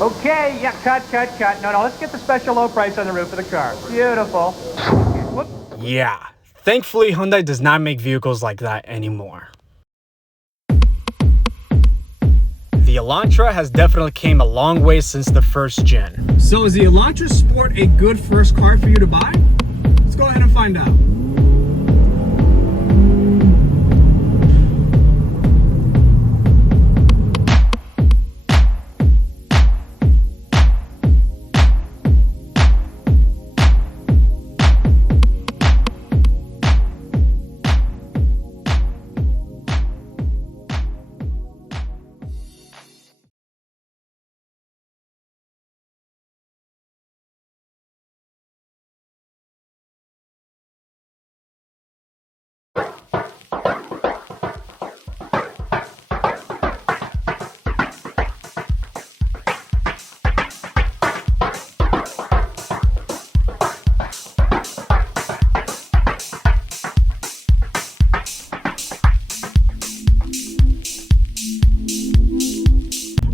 Okay, yeah, cut. No, let's get the special low price on the roof of the car. Beautiful. Whoop. Yeah, thankfully Hyundai does not make vehicles like that anymore. The Elantra has definitely came a long way since the first gen. So is the Elantra Sport a good first car for you to buy? Let's go ahead and find out.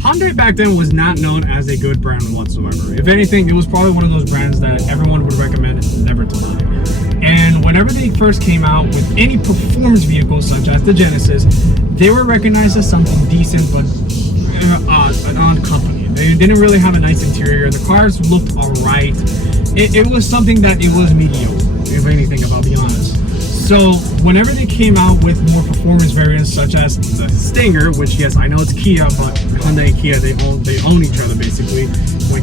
Hyundai back then was not known as a good brand whatsoever. If anything, it was probably one of those brands that everyone would recommend never to buy. And whenever they first came out with any performance vehicles such as the Genesis, they were recognized as something decent but an odd company. They didn't really have a nice interior. The cars looked alright. It was something that it was mediocre, if anything, if I'll be honest. So whenever they came out with more performance variants such as the Stinger, which yes, I know it's Kia, but Hyundai and Kia, they own each other basically. When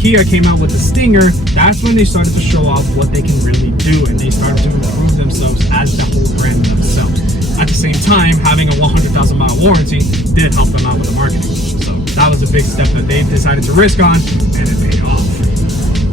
Kia came out with the Stinger, that's when they started to show off what they can really do, and they started to improve themselves as the whole brand themselves. At the same time, having a 100,000 mile warranty did help them out with the marketing. So that was a big step that they decided to risk on, and it paid off.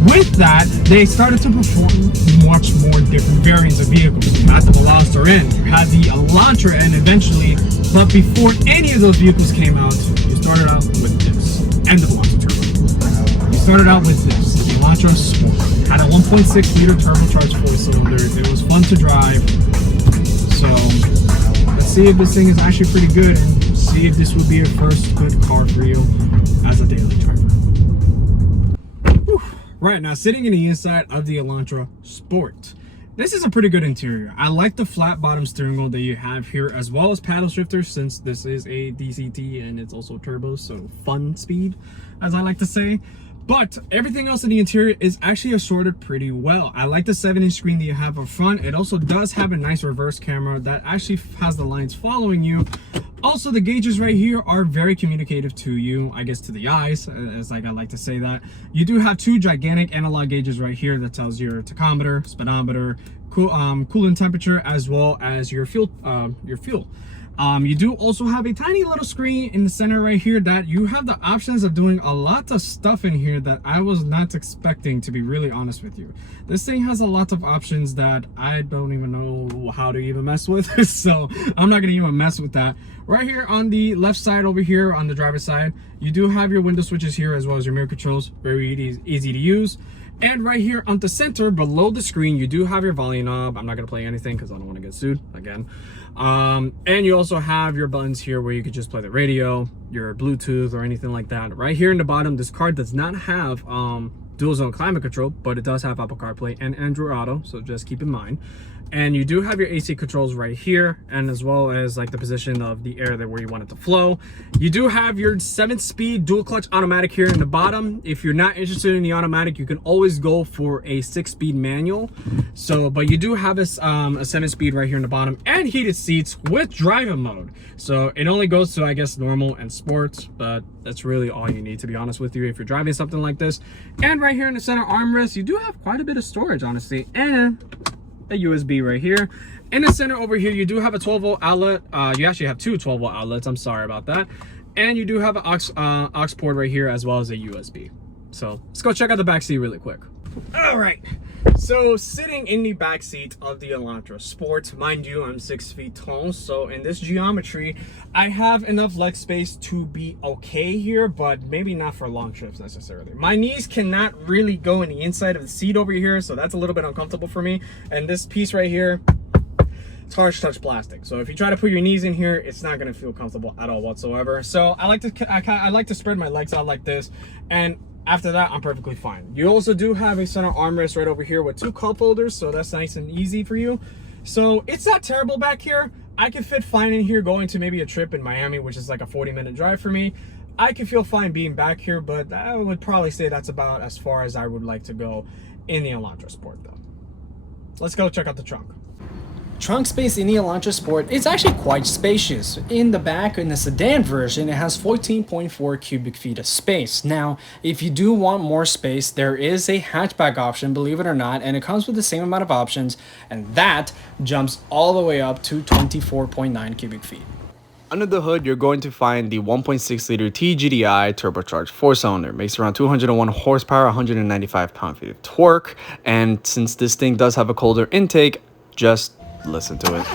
With that, they started to perform much more different variants of vehicles. You had the Veloster N, you had the Elantra N eventually, but before any of those vehicles came out, you started out with this, and the Veloster Turbo. You started out with this, the Elantra Sport. Had a 1.6 liter turbocharged 4-cylinder. It was fun to drive. So let's see if this thing is actually pretty good, and see if this would be a first good car for you as a daily driver. Right, now sitting in the inside of the Elantra Sport. This is a pretty good interior. I like the flat bottom steering wheel that you have here, as well as paddle shifters, since this is a DCT and it's also turbo, so fun speed, as I like to say. But everything else in the interior is actually assorted pretty well. I like the 7-inch screen that you have up front. It also does have a nice reverse camera that actually has the lines following you. Also, the gauges right here are very communicative to you, I guess to the eyes, as like I like to say that. You do have two gigantic analog gauges right here that tells your tachometer, speedometer, coolant temperature, as well as your fuel. You do also have a tiny little screen in the center right here that you have the options of doing a lot of stuff in here that I was not expecting, to be really honest with you. This thing has a lot of options that I don't even know how to even mess with, so I'm not gonna even mess with that. Right here on the left side over here on the driver's side, you do have your window switches here as well as your mirror controls, very easy to use. And right here on the center below the screen, you do have your volume knob. I'm not gonna play anything because I don't want to get sued again. And you also have your buttons here where you could just play the radio, your Bluetooth, or anything like that. Right here in the bottom, this car does not have dual zone climate control, but it does have Apple CarPlay and Android Auto, so just keep in mind. And you do have your AC controls right here, and as well as like the position of the air there where you want it to flow. You do have your 7-speed dual clutch automatic here in the bottom. If you're not interested in the automatic, you can always go for a 6-speed manual. So, but you do have a 7-speed right here in the bottom, and heated seats with driving mode. So it only goes to, I guess, normal and sports, but that's really all you need, to be honest with you, if you're driving something like this. And right here in the center armrest, you do have quite a bit of storage, honestly, and a USB right here. In the center over here, you do have a 12-volt outlet. You actually have two 12-volt outlets. I'm sorry about that. And you do have an aux port right here, as well as a USB. So let's go check out the back seat really quick. All right. So sitting in the back seat of the Elantra Sport, mind you, I'm 6 feet tall. So in this geometry, I have enough leg space to be okay here, but maybe not for long trips necessarily. My knees cannot really go in the inside of the seat over here, so that's a little bit uncomfortable for me. And this piece right here, it's harsh touch plastic. So if you try to put your knees in here, it's not gonna feel comfortable at all whatsoever. So I like to spread my legs out like this, and after that, I'm perfectly fine. You also do have a center armrest right over here with 2 cup holders, so that's nice and easy for you. So it's not terrible back here. I can fit fine in here going to maybe a trip in Miami, which is like a 40-minute drive for me. I can feel fine being back here, but I would probably say that's about as far as I would like to go in the Elantra Sport though. Let's go check out the trunk. Trunk space in the Elantra Sport is actually quite spacious. In the back, in the sedan version, it has 14.4 cubic feet of space. Now, if you do want more space, there is a hatchback option, believe it or not, and it comes with the same amount of options, and that jumps all the way up to 24.9 cubic feet. Under the hood, you're going to find the 1.6 liter TGDI turbocharged 4-cylinder. Makes around 201 horsepower, 195 pound-feet of torque. And since this thing does have a colder intake, just listen to it.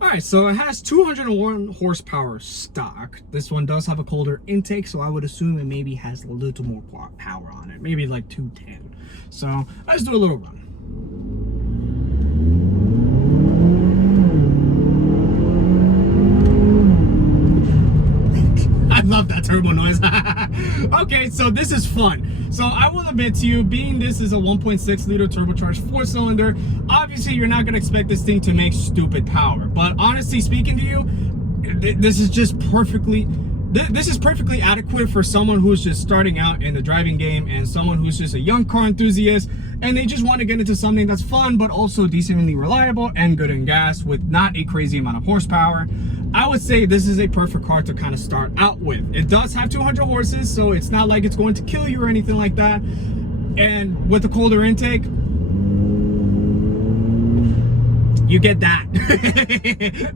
Alright, so it has 201 horsepower stock. This one does have a colder intake, so I would assume it maybe has a little more power on it. Maybe like 210. So let's do a little run. I love that turbo noise. Okay, so this is fun. So I will admit to you, being this is a 1.6 liter turbocharged 4-cylinder, obviously you're not gonna expect this thing to make stupid power. But honestly speaking to you, this is just perfectly adequate for someone who's just starting out in the driving game and someone who's just a young car enthusiast and they just want to get into something that's fun but also decently reliable and good in gas with not a crazy amount of horsepower. I would say this is a perfect car to kind of start out with. It does have 200 horses, so it's not like it's going to kill you or anything like that. And with the colder intake, you get that.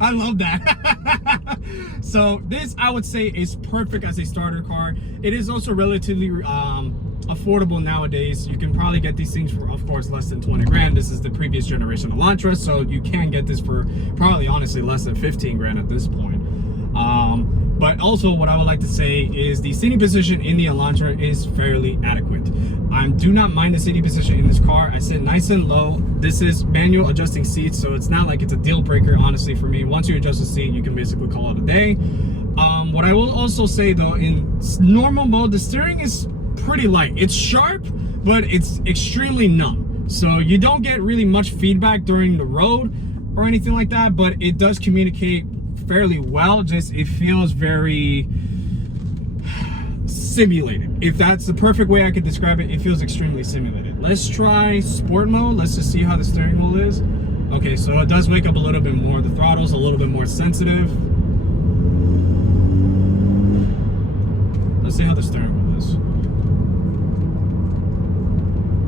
I love that. So this, I would say, is perfect as a starter car. It is also relatively affordable nowadays. You can probably get these things for, of course, less than 20 grand. This is the previous generation Elantra, so you can get this for probably, honestly, less than 15 grand at this point. But also what I would like to say is the seating position in the Elantra is fairly adequate. I do not mind the seating position in this car. I sit nice and low. This is manual adjusting seats, so it's not like it's a deal breaker, honestly, for me. Once you adjust the seat, you can basically call it a day. What I will also say though, in normal mode, the steering is pretty light. It's sharp, but it's extremely numb. So you don't get really much feedback during the road or anything like that, but it does communicate fairly well. Just it feels very simulated. If that's the perfect way I could describe it, it feels extremely simulated. Let's try sport mode. Let's just see how the steering wheel is. Okay, so it does wake up a little bit more. The throttle's a little bit more sensitive. Let's see how the steering wheel is.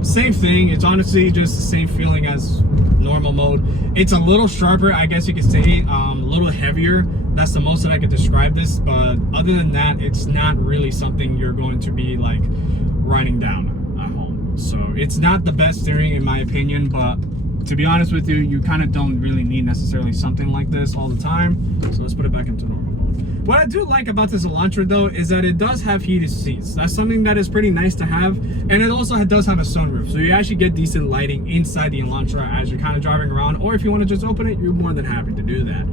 Same thing. It's honestly just the same feeling as normal mode. It's a little sharper, I guess you could say, a little heavier. That's the most that I could describe this, but other than that, it's not really something you're going to be like riding down at home. So it's not the best steering in my opinion, but to be honest with you, you kind of don't really need necessarily something like this all the time. So let's put it back into normal mode. What I do like about this Elantra though is that it does have heated seats. That's something that is pretty nice to have, and it also does have a sunroof, so you actually get decent lighting inside the Elantra as you're kind of driving around, or if you want to just open it, you're more than happy to do that.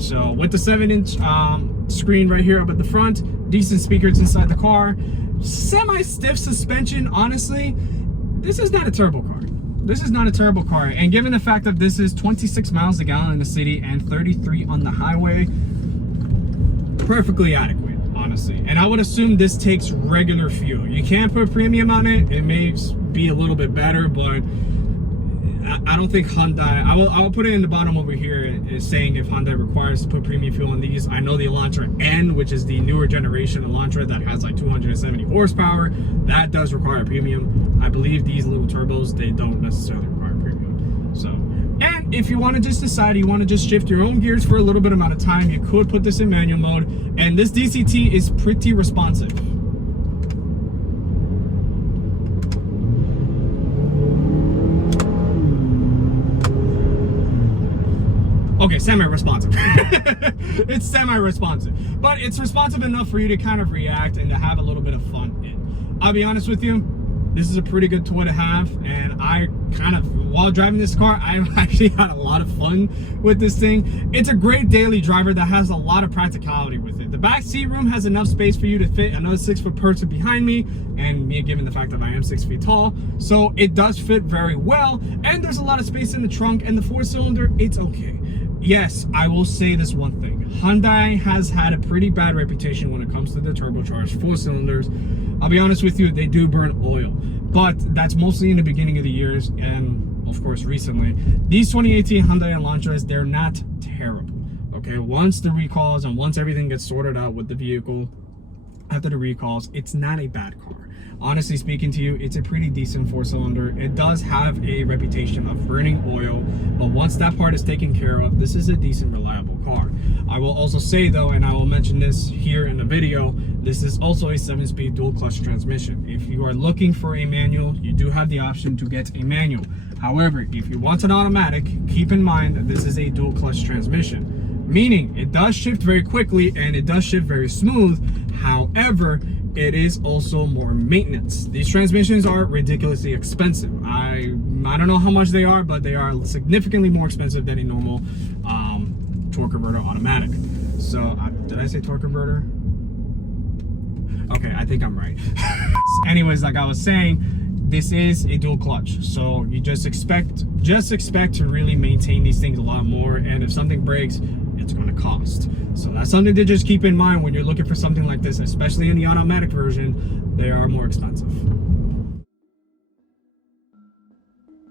So with the 7-inch screen right here up at the front, decent speakers inside the car, semi-stiff suspension. Honestly, this is not a terrible car. This is not a terrible car, and given the fact that this is 26 miles a gallon in the city and 33 on the highway, perfectly adequate, honestly. And I would assume this takes regular fuel. You can put premium on it. It may be a little bit better, but I don't think Hyundai, I will put it in the bottom over here, is saying if Hyundai requires to put premium fuel in these. I know the Elantra N, which is the newer generation Elantra that has like 270 horsepower, that does require premium. I believe these little turbos, they don't necessarily require premium. So, and if you want to just decide you want to just shift your own gears for a little bit amount of time, you could put this in manual mode, and this DCT is pretty responsive. Okay, semi-responsive. It's semi-responsive, but it's responsive enough for you to kind of react and to have a little bit of fun in. I'll be honest with you, this is a pretty good toy to have, and I kind of, while driving this car, I've actually had a lot of fun with this thing. It's a great daily driver that has a lot of practicality with it. The back seat room has enough space for you to fit another 6-foot person behind me, and me given the fact that I am 6 feet tall, so it does fit very well, and there's a lot of space in the trunk, and the 4-cylinder, it's okay. Yes, I will say this one thing. Hyundai has had a pretty bad reputation when it comes to the turbocharged 4-cylinders. I'll be honest with you, they do burn oil. But that's mostly in the beginning of the years and, of course, recently. These 2018 Hyundai Elantras, they're not terrible. Okay, once the recalls and once everything gets sorted out with the vehicle, after the recalls, it's not a bad car. Honestly speaking to you, it's a pretty decent 4-cylinder. It does have a reputation of burning oil, but once that part is taken care of, this is a decent, reliable car. I will also say though, and I will mention this here in the video, this is also a 7-speed dual clutch transmission. If you are looking for a manual, you do have the option to get a manual. However, if you want an automatic, keep in mind that this is a dual clutch transmission, meaning it does shift very quickly and it does shift very smooth. However, it is also more maintenance. These transmissions are ridiculously expensive. I don't know how much they are, but they are significantly more expensive than a normal torque converter automatic. So did I say torque converter? Okay, I think I'm right. Anyways, like I was saying, this is a dual clutch, so you just expect to really maintain these things a lot more, and if something breaks, it's going to cost. So that's something to just keep in mind when you're looking for something like this, especially in the automatic version. They are more expensive.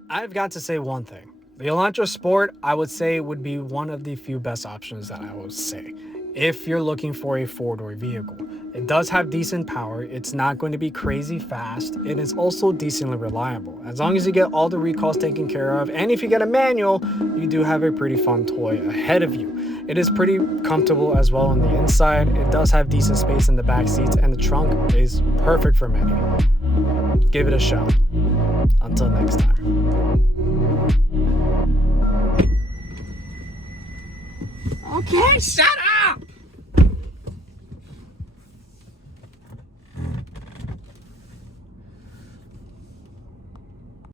I've got to say one thing. The Elantra Sport, I would say, would be one of the few best options that I would say if you're looking for a 4-door vehicle. It does have decent power. It's not going to be crazy fast. It is also decently reliable. As long as you get all the recalls taken care of, and if you get a manual, you do have a pretty fun toy ahead of you. It is pretty comfortable as well on the inside. It does have decent space in the back seats, and the trunk is perfect for many. Give it a shot. Until next time. Okay, shut up!